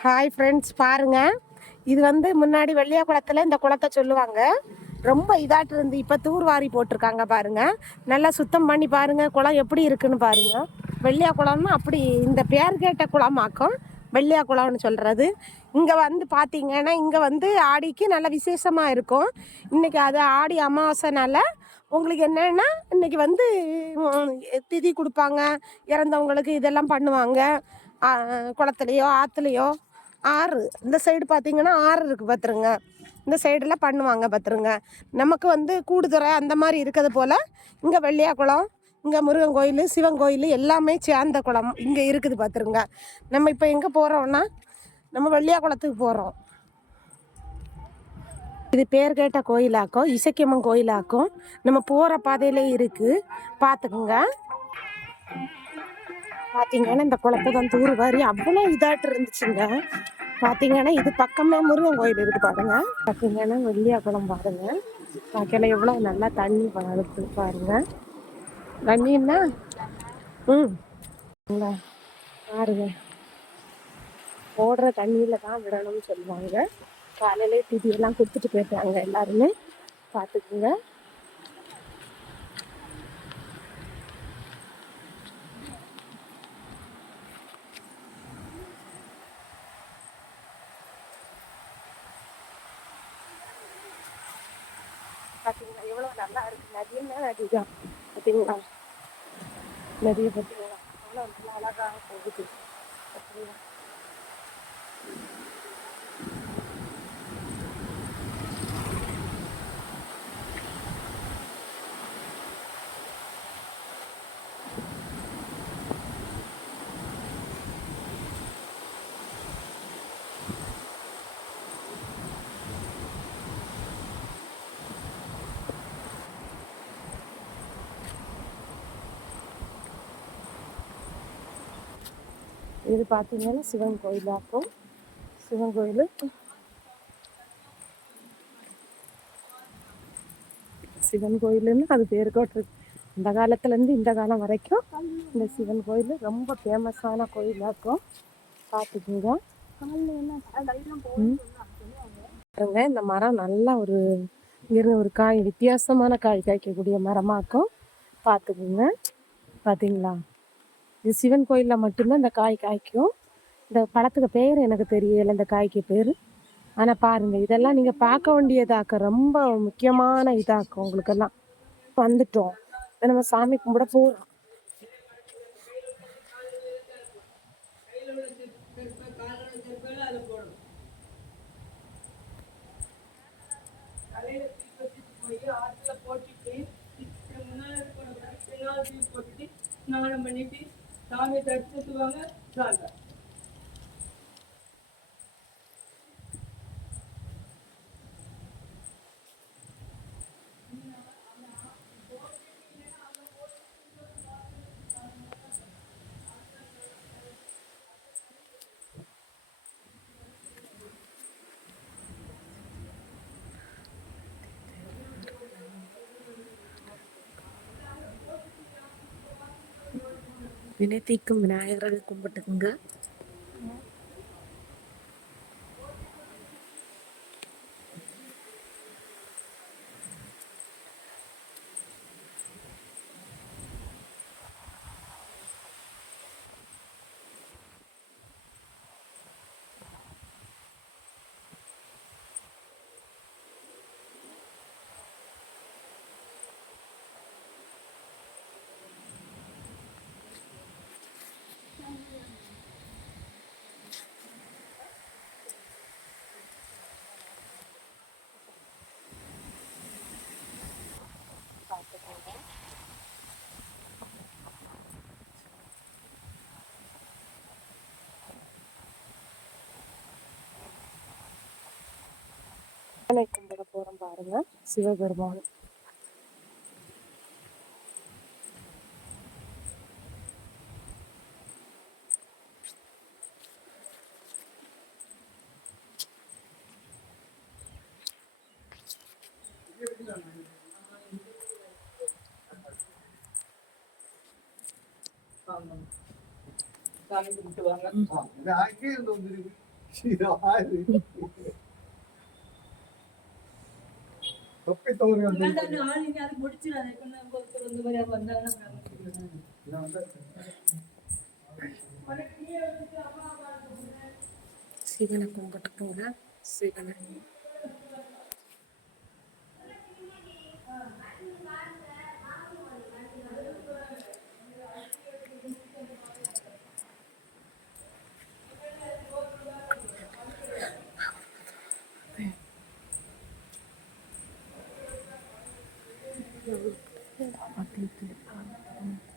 Hi friends பாருங்க. இது வந்து முன்னாடி வெள்ளியா குளத்துல இந்த குளத்தை சொல்லுவாங்க. ரொம்ப இதாட்டு இருந்து இப்போ தூர்வாரி போட்டிருக்காங்க பாருங்க. நல்லா சுத்தம் பண்ணி பாருங்க குளம் எப்படி இருக்குன்னு பாருங்க. வெள்ளியா குளம்னா அப்படி இந்த பேர் கேட்ட குளமாக்கும் வெள்ளியா குளம்னு சொல்றது. இங்க வந்து பாத்தீங்கன்னா இங்க வந்து ஆடிக்கு நல்ல விசேஷமா இருக்கும். இன்னைக்கு அது ஆடி அமாவாசைனால உங்களுக்கு என்னன்னா இன்னைக்கு வந்து திதி கொடுப்பாங்க. இறந்தவங்களுக்கு இதெல்லாம் பண்ணுவாங்க. குளத்துலையோ ஆற்றுலையோ ஆறு. இந்த சைடு பார்த்தீங்கன்னா ஆறு இருக்குது பார்த்துருங்க இந்த சைடெல்லாம் பண்ணுவாங்க பார்த்துருங்க நமக்கு வந்து கூடுதுறை அந்த மாதிரி இருக்கிறது போல் இங்கே வெள்ளியாக்குளம் இங்கே முருகன் கோயில் சிவன் கோயில் எல்லாமே சேர்ந்த குளம் இங்கே இருக்குது பார்த்துருங்க நம்ம இப்போ எங்கே போகிறோம்னா நம்ம வெள்ளியாக்குளத்துக்கு போகிறோம் இது பேர் கேட்ட கோயிலாக்கும் இசக்கியம்மன் கோயிலாக்கும் நம்ம போகிற பாதையிலே இருக்குது பார்த்துக்குங்க பார்த்தீங்கன்னா இந்த குளத்தை தான் தூர் வாரி அவ்வளோ இதாட்டு இருந்துச்சுங்க. பார்த்தீங்கன்னா இது பக்கமே முருகன் கோயில் இருக்கு பாருங்க. பார்த்தீங்கன்னா வெள்ளியா குளம் பாருங்க. பார்க்கல எவ்வளோ நல்லா தண்ணி வளர்த்து பாருங்க. தண்ணின்னா ம் பாருங்க. ஓடுற தண்ணியில தான் விடணும்னு சொல்லுவாங்க. காலையிலே திதி எல்லாம் கொடுத்துட்டு போயிட்டாங்க எல்லாருமே. பார்த்துக்குங்க பார்த்தீங்களா எவ்வளோ நல்லா இருக்கு. நதின்னா நதி தான் பார்த்தீங்களா நதியை பார்த்தீங்களா அவ்வளோ நல்லா அழகாக போகுது பார்த்தீங்களா இது பார்த்தீங்கன்னா சிவன் கோயிலாக்கும் சிவன் கோயில். சிவன் கோயிலுன்னு அது பேர் கோட்டிருக்கு இந்த காலத்துலேருந்து இந்த காலம் வரைக்கும் இந்த சிவன் கோயில் ரொம்ப ஃபேமஸான கோயிலாக இருக்கும் பார்த்துக்குங்க பாருங்க இந்த மரம் நல்லா ஒரு இங்கிருந்து ஒரு காய் வித்தியாசமான காய் காய்க்கக்கூடிய மரமாக இருக்கும் பார்த்துக்குங்க பார்த்தீங்களா இது சிவன் கோயிலில் மட்டும்தான் இந்த காய் காய்க்கும். இந்த பழத்துக்கு பேர் எனக்கு தெரியல இந்த காய்க்கு பேர். ஆனால் பாருங்கள் இதெல்லாம் நீங்கள் பார்க்க வேண்டியதாக்க ரொம்ப முக்கியமான இதாக்கும் உங்களுக்கெல்லாம். வந்துட்டோம். நம்ம சாமி கும்பிட போகிறோம் ஸ்நானம் பண்ணிட்டு சாமி தரிசிட்டு வாங்க வாங்க வினை தீர்க்கும் விநாயகரை கும்பிட்டுக்குங்க. வினை கும்பிட போகிறோம் பாருங்க. சிவபெருமான். சாமி கும்பிட்டு வாங்க இது அங்கேயே இருந்து வந்துருக்கு தொப்பி தவறு வேண்டாம் ஆளுங்க அது முடிச்சிடாது இப்போ ஒருத்தர் வந்து மாதிரி வந்தாங்கன்னா சிவனை கும்பிட்டுக்கோங்க சிவனை To the.